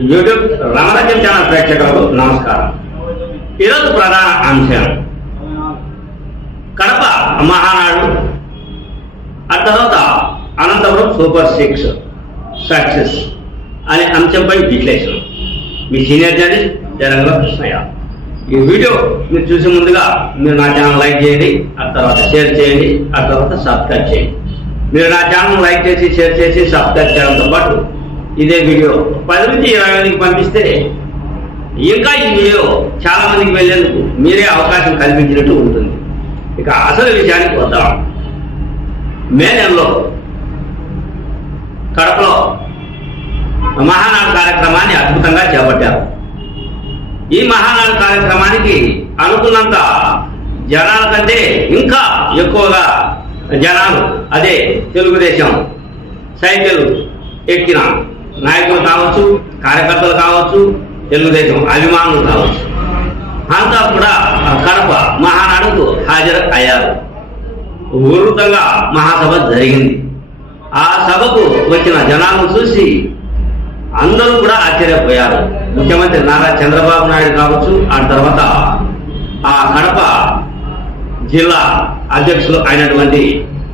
YouTube Ramarajyam channel ప్రేక్షకులకు నమస్కారం. ఈరోజు ప్రధాన అంశం. కడప మహానాడు. ఆ తర్వాత అనంతపురం సూపర్ సిక్స్ సక్సెస్ అనే అంశంపై విశ్లేషణ. మీ సీనియర్ జర్నలిస్ట్ తెలంగాణ కృష్ణయ్య. ఈ వీడియో మీరు చూసే ముందుగా మీరు నా ఛానల్ లైక్ చేయండి ఆ తర్వాత షేర్ చేయండి ఆ తర్వాత సబ్స్క్రైబ్ చేయండి. మీరు నా ఛానల్ లైక్ చేసి షేర్ చేసి సబ్స్క్రైబ్ చేయడంతో పాటు ఇదే వీడియో. పది నుంచి ఇరవై మందికి పంపిస్తే ఇంకా ఈ వీడియో చాలా మందికి వెళ్ళేందుకు మీరే అవకాశం కల్పించినట్టు ఉంటుంది. ఇక అసలు విషయానికి వద్దాం. మే నెలలో కడపలో మహానాడు కార్యక్రమాన్ని అద్భుతంగా చేపట్టారు. ఈ మహానాడు కార్యక్రమానికి అనుకున్నంత జనాల కంటే ఇంకా ఎక్కువగా జనాలు అదే తెలుగుదేశం సైకిల్ ఎక్కిన నాయకులు కావచ్చు కార్యకర్తలు కావచ్చు తెలుగుదేశం అభిమానులు కావచ్చు. అంతా కూడా కడప మహానాడుకు హాజరు అయ్యారు ఉరుతంగా మహాసభ జరిగింది. ఆ సభకు వచ్చిన జనాలను చూసి అందరూ కూడా ఆశ్చర్యపోయారు. ముఖ్యమంత్రి నారా చంద్రబాబు నాయుడు కావచ్చు ఆ తర్వాత ఆ కడప జిల్లా అధ్యక్షులు అయినటువంటి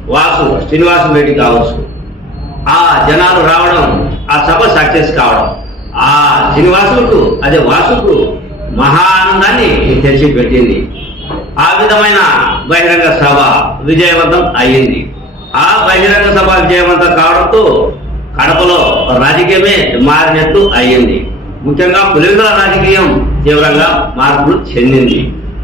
వాసు శ్రీనివాస రెడ్డి కావచ్చు. ఆ జనాలు రావడం ఆ సభ సక్సెస్ కావడం. ఆ శ్రీనివాసులకు అదే వాసుకు మహా ఆనందాన్ని తెచ్చిపెట్టింది ఆ విధమైన బహిరంగ సభ విజయవంతం అయ్యింది. ఆ బహిరంగ సభ విజయవంతం కావడంతో కడపలో రాజకీయమే మారినట్టు అయ్యింది. ముఖ్యంగా పులివెందుల రాజకీయం తీవ్రంగా మార్పులు చెందింది.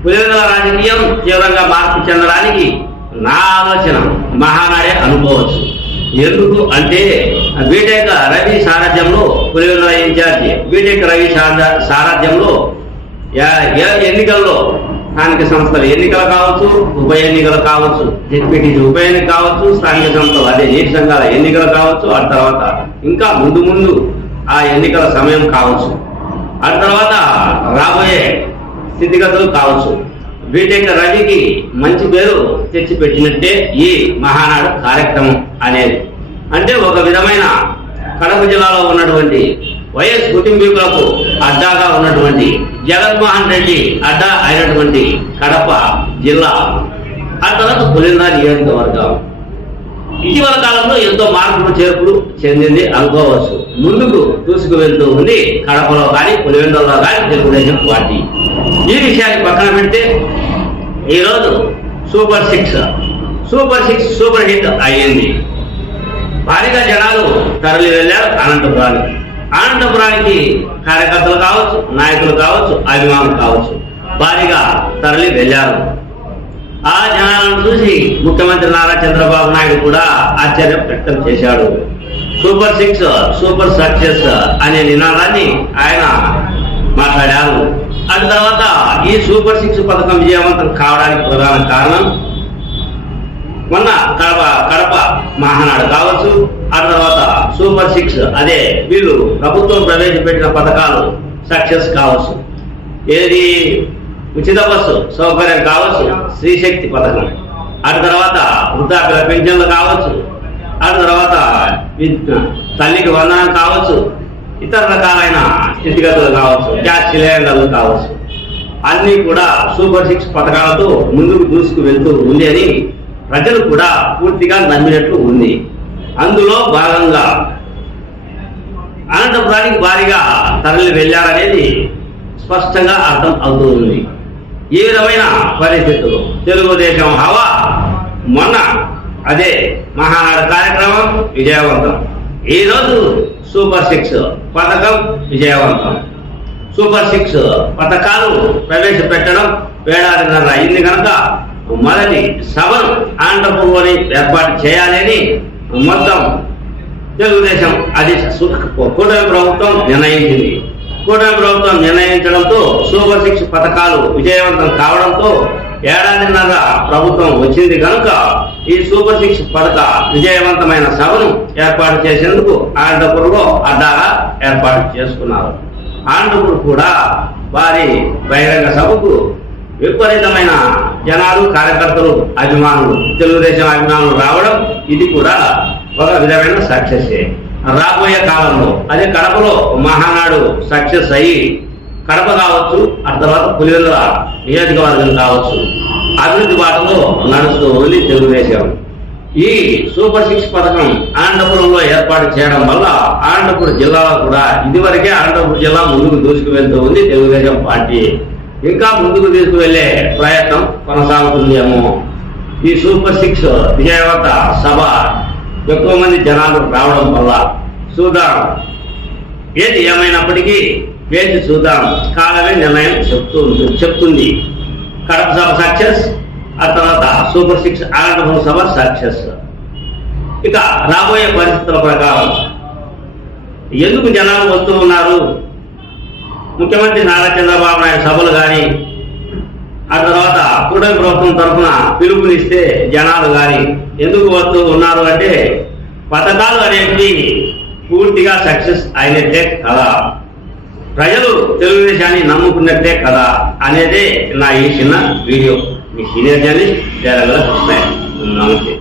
పులివెందుల రాజకీయం తీవ్రంగా మార్పు చెందడానికి నా ఆలోచన మహానాడే అనుకోవచ్చు. ఎందుకు అంటే బీటెక్ రవి సారథ్యంలో పులివెందుల ఇన్ఛార్జి. బీటెక్ రవి సారథ్యంలో ఏ- ఎన్నికల్లో స్థానిక సంస్థలు ఎన్నికలు కావచ్చు ఉప ఎన్నికలు కావచ్చు జెడ్పీటీసీ ఉప ఎన్నిక కావచ్చు స్థానిక సంస్థలు అదే నీటి సంఘాల ఎన్నికలు కావచ్చు ఆ తర్వాత ఇంకా ముందు ముందు ఆ ఎన్నికల సమయం కావచ్చు. ఆ తర్వాత రాబోయే స్థితిగతులు కావచ్చు. బీటెక్ రవికి మంచి పేరు తెచ్చిపెట్టినట్టే ఈ మహానాడు కార్యక్రమం అనేది. అంటే ఒక విధమైన కడప జిల్లాలో ఉన్నటువంటి వైఎస్ కుటుంబీకులకు అడ్డాగా ఉన్నటువంటి జగన్మోహన్ రెడ్డి అడ్డా అయినటువంటి కడప జిల్లా. ఆ తర్వాత పులిందా నియోజకవర్గం. ఇటీవల కాలంలో ఎంతో మార్పులు చేర్పులు చెందింది అనుకోవచ్చు. ముందుకు దూసుకు వెళ్తూ ఉంది కడపలో కానీ పులివెందులలో కానీ తెలుగుదేశం పార్టీ. ఈ విషయాన్ని పక్కన పెడితే ఈరోజు super six. Super six super hit అయ్యింది. భారీగా జనాలు తరలి వెళ్ళారు అనంతపురానికి. అనంతపురానికి కార్యకర్తలు కావచ్చు నాయకులు కావచ్చు అభిమానులు కావచ్చు భారీగా తరలి వెళ్ళారు. ఆ జనాలను చూసి ముఖ్యమంత్రి నారా చంద్రబాబు నాయుడు కూడా ఆశ్చర్యం వ్యక్తం చేశాడు. సూపర్ సిక్స్ సూపర్ సక్సెస్ అనే నినాదాన్ని ఆయన మాట్లాడారు. ఆ తర్వాత ఈ సూపర్ సిక్స్ పథకం విజయవంతం కావడానికి ప్రధాన కారణం మొన్న కడప కడప మహానాడు కావచ్చు. ఆ తర్వాత సూపర్ సిక్స్ అదే వీళ్ళు ప్రభుత్వం ప్రవేశపెట్టిన పథకాలు సక్సెస్ కావచ్చు. ఏది? ఉచిత బస్సు సౌకర్యం కావచ్చు శ్రీశక్తి పథకం. ఆ తర్వాత వృద్ధాప్య పెన్షన్లు కావచ్చు ఆ తర్వాత తల్లికి వందనం కావచ్చు ఇతర రకాలైన స్థితిగతులు కావచ్చు గ్యాస్ సిలిండర్లు కావచ్చు. అన్ని కూడా సూపర్ సిక్స్ పథకాలతో ముందుకు దూసుకు వెళ్తూ ఉంది అని ప్రజలు కూడా పూర్తిగా నమ్మినట్లు ఉంది. అందులో భాగంగా అనంతపురానికి భారీగా తరలి వెళ్ళారనేది స్పష్టంగా అర్థం అవుతూ ఉంది. ఈ విధమైన పరిస్థితులు. తెలుగుదేశం హవా మొన్న అదే మహానాడు కార్యక్రమం విజయవంతం. ఈరోజు సూపర్ సిక్స్ పథకం విజయవంతం. సూపర్ సిక్స్ పథకాలు ప్రవేశపెట్టడం ఏడాదిన్నర అయింది కనుక మొదటి సభను అనంతపురంలోని ఏర్పాటు చేయాలని మొత్తం తెలుగుదేశం అది కూటమి ప్రభుత్వం నిర్ణయించింది. కూటమి ప్రభుత్వం నిర్ణయించడంతో సూపర్ సిక్స్ పథకాలు విజయవంతం కావడంతో ఏడాదిన్నర ప్రభుత్వం వచ్చింది కనుక ఈ సూపర్ సిక్స్ పథక విజయవంతమైన సభను ఏర్పాటు చేసేందుకు అనంతపురంలో అడ్డాల ఏర్పాటు చేసుకున్నారు. ఆనందపూర్ కూడా వారి బహిరంగ సభకు విపరీతమైన జనాలు కార్యకర్తలు అభిమానులు తెలుగుదేశం అభిమానులు రావడం ఇది కూడా ఒక విధమైన సక్సెస్ రాబోయే కాలంలో. అదే కడపలో మహానాడు సక్సెస్ అయ్యి కడప కావచ్చు ఆ తర్వాత పులివెందుల నియోజకవర్గం కావచ్చు. అభివృద్ధి బాటలో నడుస్తూ ఉంది తెలుగుదేశం. ఈ సూపర్ సిక్స్ పథకం అనంతపురంలో ఏర్పాటు చేయడం వల్ల అనంతపురం జిల్లాలో కూడా ఇదివరకే అనంతపురం జిల్లా ముందుకు దూసుకు వెళ్తూ ఉంది తెలుగుదేశం పార్టీ. ఇంకా ముందుకు తీసుకువెళ్ళే ప్రయత్నం కొనసాగుతుందేమో. ఈ సూపర్ సిక్స్ విజయవంత సభ ఎక్కువ మంది జనాలు రావడం వల్ల చూద్దాం ఏది ఏమైనప్పటికీ వేచి చూద్దాం కాలమే నిర్ణయం చెప్తూ చెప్తుంది. కడప సభ సక్సెస్ ఆ తర్వాత సూపర్ సిక్స్ ఆనందపురం సభ సక్సెస్. ఇక రాబోయే పరిస్థితుల ప్రకారం ఎందుకు జనాలు వస్తూ ఉన్నారు? ముఖ్యమంత్రి నారా చంద్రబాబు నాయుడు సభలు కానీ ఆ తర్వాత కూటమి ప్రభుత్వం తరఫున పిలుపునిస్తే జనాలు కానీ ఎందుకు వస్తూ ఉన్నారు అంటే పథకాలు అనేవి పూర్తిగా సక్సెస్ అయినట్టే కదా. ప్రజలు తెలుగుదేశాన్ని నమ్ముకున్నట్టే కదా అనేదే నా ఈ చిన్న వీడియో. మీ సీనియర్ జర్నలిస్ట్ జరగల నమస్తే.